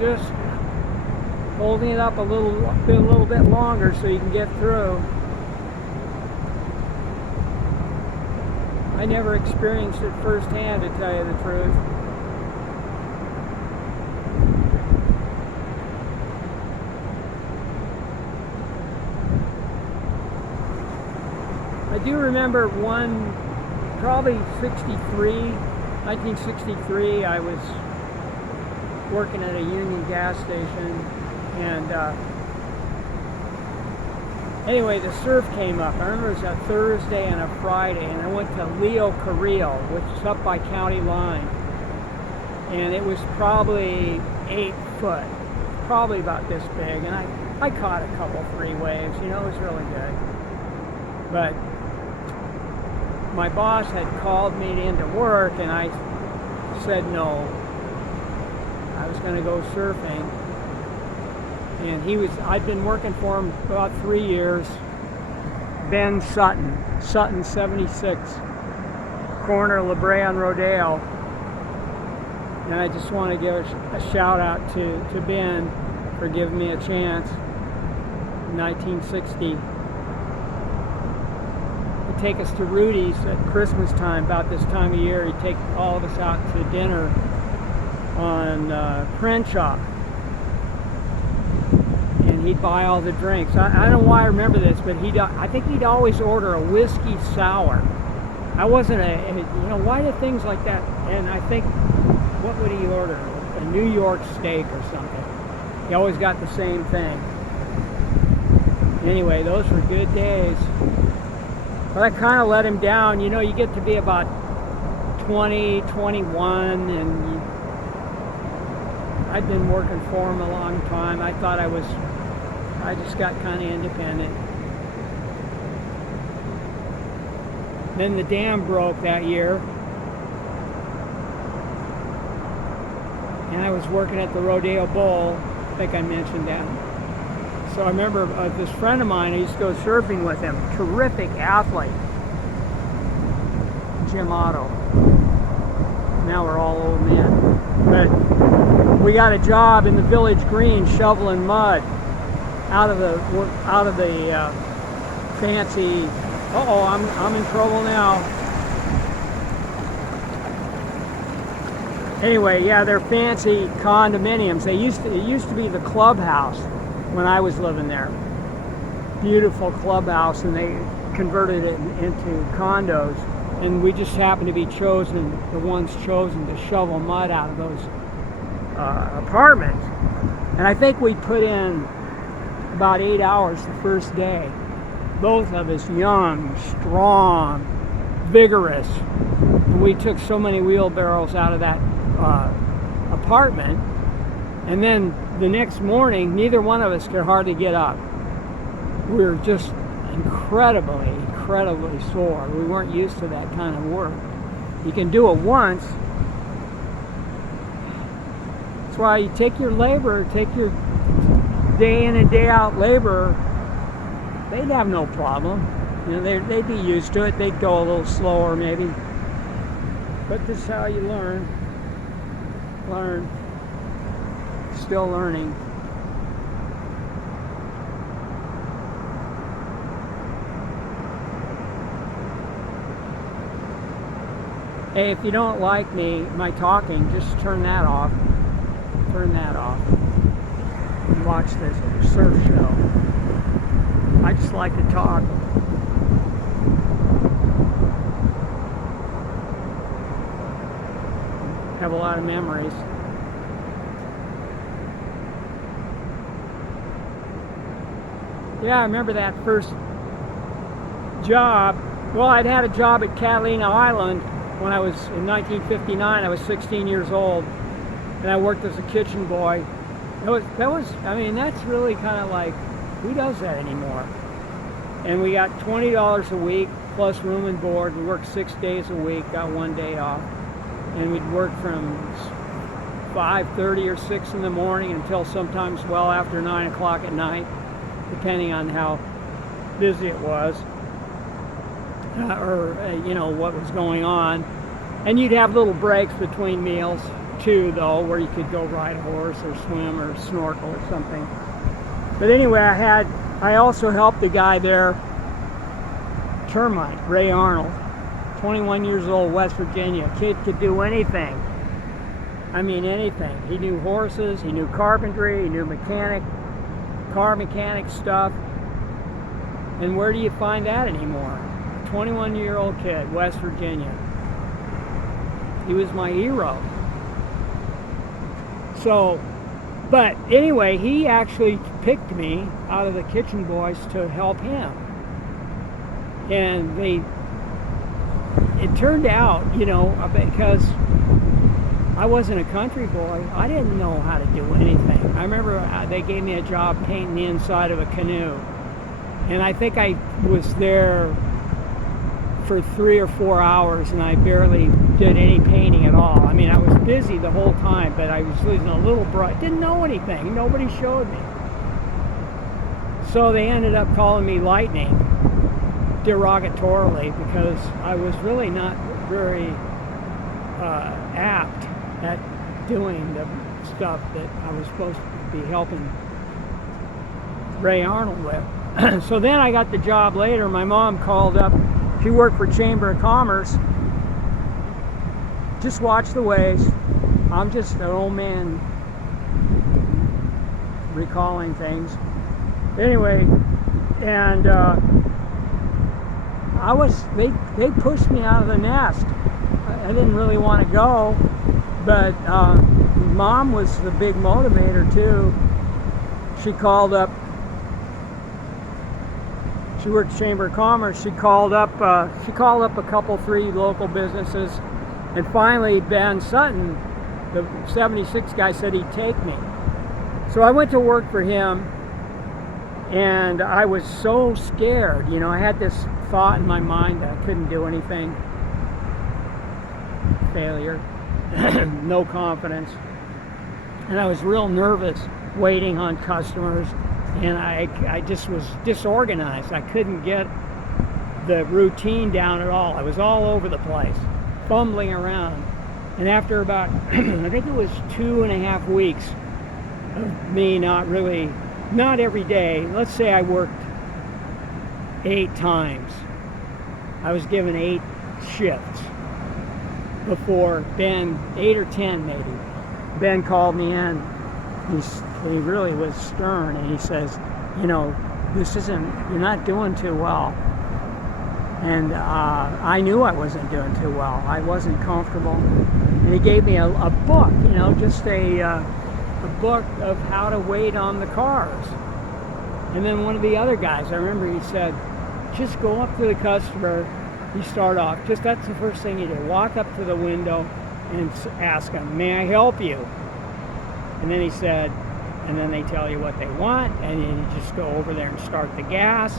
just holding it up a little bit longer so you can get through. I never experienced it firsthand, to tell you the truth. I do remember one, probably 1963, I was working at a Union gas station, and anyway, the surf came up. I remember it was a Thursday and a Friday, and I went to Leo Carrillo, which is up by County Line, and it was probably 8 foot, probably about this big, and I caught a couple 3 waves, you know, it was really good. But my boss had called me into work, and I said no. I was going to go surfing, and I'd been working for him about 3 years. Ben Sutton 76, corner La Brea and Rodeo. And I just want to give a shout out to Ben for giving me a chance in 1960. Take us to Rudy's at Christmas time, about this time of year. He'd take all of us out to dinner on Crenshaw, and he'd buy all the drinks. I don't know why I remember this, but I think he'd always order a whiskey sour. I wasn't why do things like that? And I think, what would he order? A New York steak or something. He always got the same thing. Anyway, those were good days. But I kind of let him down. You know, you get to be about 20, 21, and I'd been working for him a long time. I thought I just got kind of independent. Then the dam broke that year, and I was working at the Rodeo Bowl. I think I mentioned that. So I remember this friend of mine, I used to go surfing with him, terrific athlete, Jim Otto. Now we're all old men. But we got a job in the village green shoveling mud out of the fancy. Uh-oh, I'm in trouble now. Anyway, yeah, they're fancy condominiums. It used to be the clubhouse when I was living there. Beautiful clubhouse, and they converted it into condos, and we just happened to be the ones chosen to shovel mud out of those apartments. And I think we put in about 8 hours the first day. Both of us young, strong, vigorous. And we took so many wheelbarrows out of that apartment, and then the next morning, neither one of us could hardly get up. We were just incredibly sore. We weren't used to that kind of work. You can do it once. That's why you take your day in and day out labor, they'd have no problem. You know, they'd be used to it. They'd go a little slower maybe. But this is how you learn. Still learning. Hey, if you don't like my talking, just turn that off. Turn that off. And watch this surf show. I just like to talk. Have a lot of memories. Yeah, I remember that first job. Well, I'd had a job at Catalina Island when I was in 1959. I was 16 years old, and I worked as a kitchen boy. I mean, that's really kind of like, who does that anymore? And we got $20 a week plus room and board. We worked 6 days a week, got 1 day off, and we'd work from 5:30 or 6 in the morning until sometimes well after 9 o'clock at night, depending on how busy it was, or what was going on. And you'd have little breaks between meals, too, though, where you could go ride a horse or swim or snorkel or something. But anyway, I also helped the guy there, termite, Ray Arnold, 21 years old, West Virginia. Kid could do anything. I mean, anything. He knew horses, he knew carpentry, he knew car mechanic stuff. And where do you find that anymore? 21-year-old kid, West Virginia. He was my hero. So, but anyway, he actually picked me out of the kitchen boys to help him. And it turned out, you know, because I wasn't a country boy, I didn't know how to do anything. I remember they gave me a job painting the inside of a canoe. And I think I was there for 3 or 4 hours, and I barely did any painting at all. I mean, I was busy the whole time, but I was losing a little bright. Didn't know anything. Nobody showed me. So they ended up calling me Lightning, derogatorily, because I was really not very apt at doing the stuff that I was supposed to be helping Ray Arnold with. So then I got the job later. My mom called up. She worked for Chamber of Commerce. Just watch the ways. I'm just an old man recalling things. Anyway, and they pushed me out of the nest. I didn't really want to go, but Mom was the big motivator too. She called up. She worked Chamber of Commerce. She called up a couple, 3 local businesses, and finally Ben Sutton, the 76 guy, said he'd take me. So I went to work for him, and I was so scared. You know, I had this thought in my mind that I couldn't do anything. Failure, no confidence, and I was real nervous waiting on customers. And I just was disorganized. I couldn't get the routine down at all. I was all over the place, fumbling around. And after about, I think it was 2.5 weeks of me not every day. Let's say I worked 8 times. I was given 8 shifts before Ben, 8 or 10 maybe. Ben called me in. He really was stern, and he says, you know, you're not doing too well. And I knew I wasn't doing too well. I wasn't comfortable. And he gave me a book, you know, just a book of how to wait on the cars. And then one of the other guys, I remember he said, just go up to the customer. You start off, that's the first thing you do. Walk up to the window and ask them, may I help you? And then he said, and then they tell you what they want, and then you just go over there and start the gas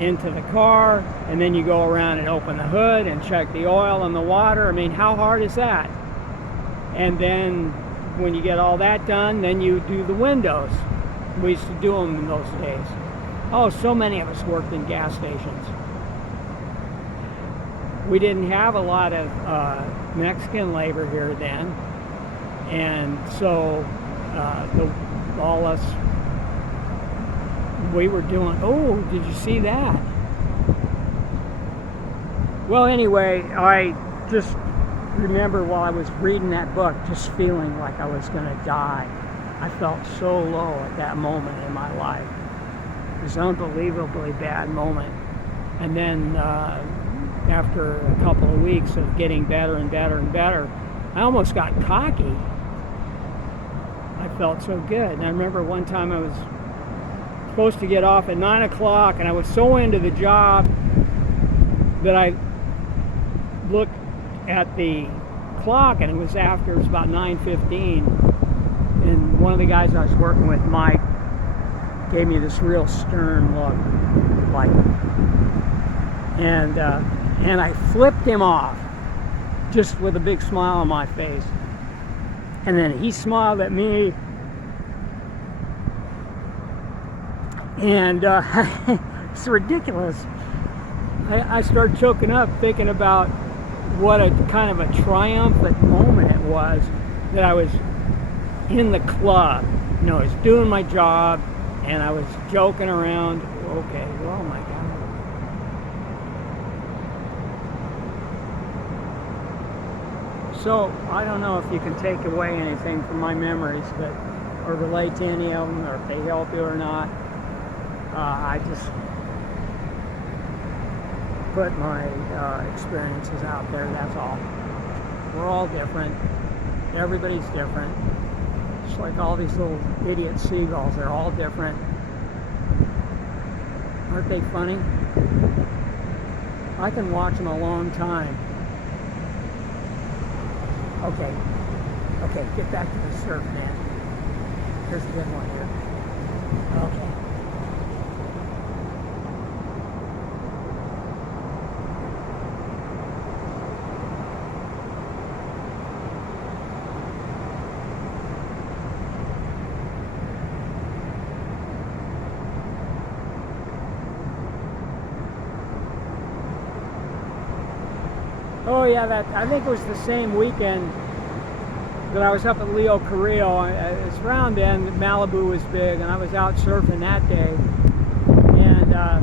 into the car, and then you go around and open the hood and check the oil and the water. I mean, how hard is that? And then when you get all that done, then you do the windows. We used to do them in those days. Oh, so many of us worked in gas stations. We didn't have a lot of Mexican labor here then. And so all us, we were doing, oh, did you see that? Well, anyway, I just remember while I was reading that book, just feeling like I was going to die. I felt so low at that moment in my life. It was an unbelievably bad moment. And then after a couple of weeks of getting better and better and better, I almost got cocky. I felt so good. And I remember one time I was supposed to get off at 9 o'clock, and I was so into the job that I looked at the clock, and it was about 9:15. And one of the guys I was working with, Mike, gave me this real stern look, like, and I flipped him off, just with a big smile on my face. And then he smiled at me, and it's ridiculous. I started choking up thinking about what a kind of a triumphant moment it was that I was in the club. You know, I was doing my job and I was joking around. Okay, oh my God. So I don't know if you can take away anything from my memories, but or relate to any of them, or if they help you or not. I just put my experiences out there, that's all. We're all different. Everybody's different. Just like all these little idiot seagulls, they're all different. Aren't they funny? I can watch them a long time. Okay, get back to the surf, man. Here's a good one here. Okay. Oh yeah, I think it was the same weekend that I was up at Leo Carrillo. It's around then Malibu was big, and I was out surfing that day. And a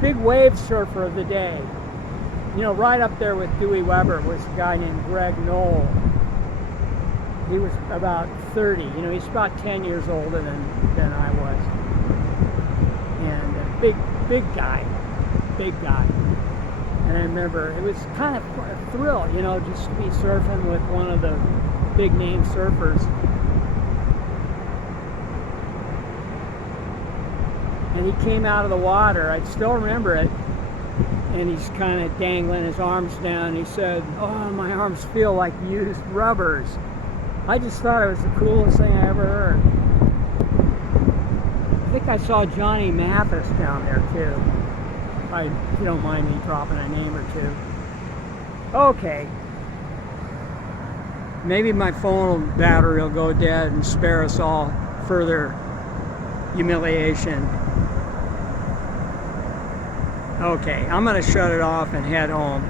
big wave surfer of the day, you know, right up there with Dewey Weber was a guy named Greg Knoll. He was about 30. You know, he's about 10 years older than I was. And a big guy. And I remember it was kind of a thrill, you know, just to be surfing with one of the big name surfers. And he came out of the water, I still remember it, and he's kind of dangling his arms down. He said, "Oh, my arms feel like used rubbers." I just thought it was the coolest thing I ever heard. I think I saw Johnny Mathis down there too. If you don't mind me dropping a name or two. Okay. Maybe my phone battery will go dead and spare us all further humiliation. Okay, I'm going to shut it off and head home.